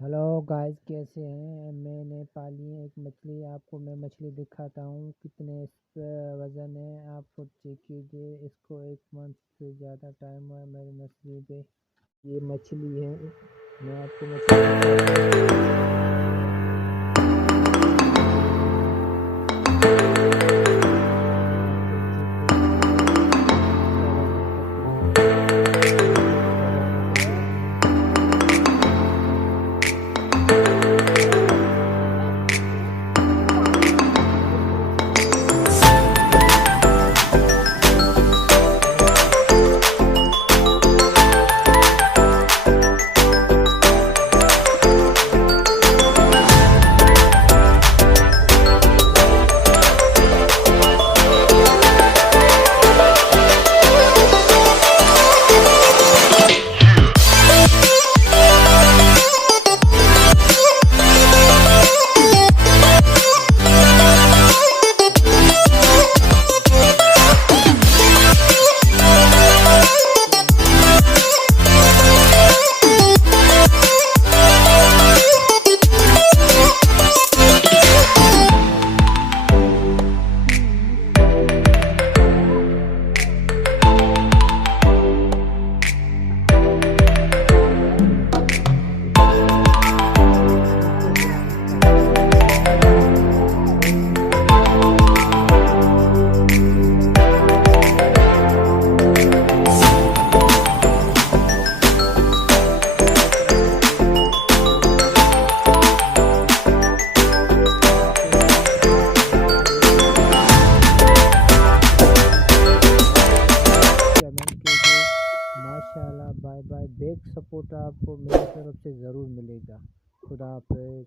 Hello guys, कैसे हैं। मैंने पाली है एक मछली। आपको मैं मछली दिखाता हूँ कितने इसका वज़न है। आप खुद चेक कीजिए। इसको 1 मंथ से ज़्यादा टाइम हुआ है मेरी मछली पे। ये मछली है। मैं आपको मछली कमेंट कीजिए। माशाल्लाह, बाय बाय। बैक सपोर्ट आपको मेरी तरफ से ज़रूर मिलेगा। खुदा हाफिज़।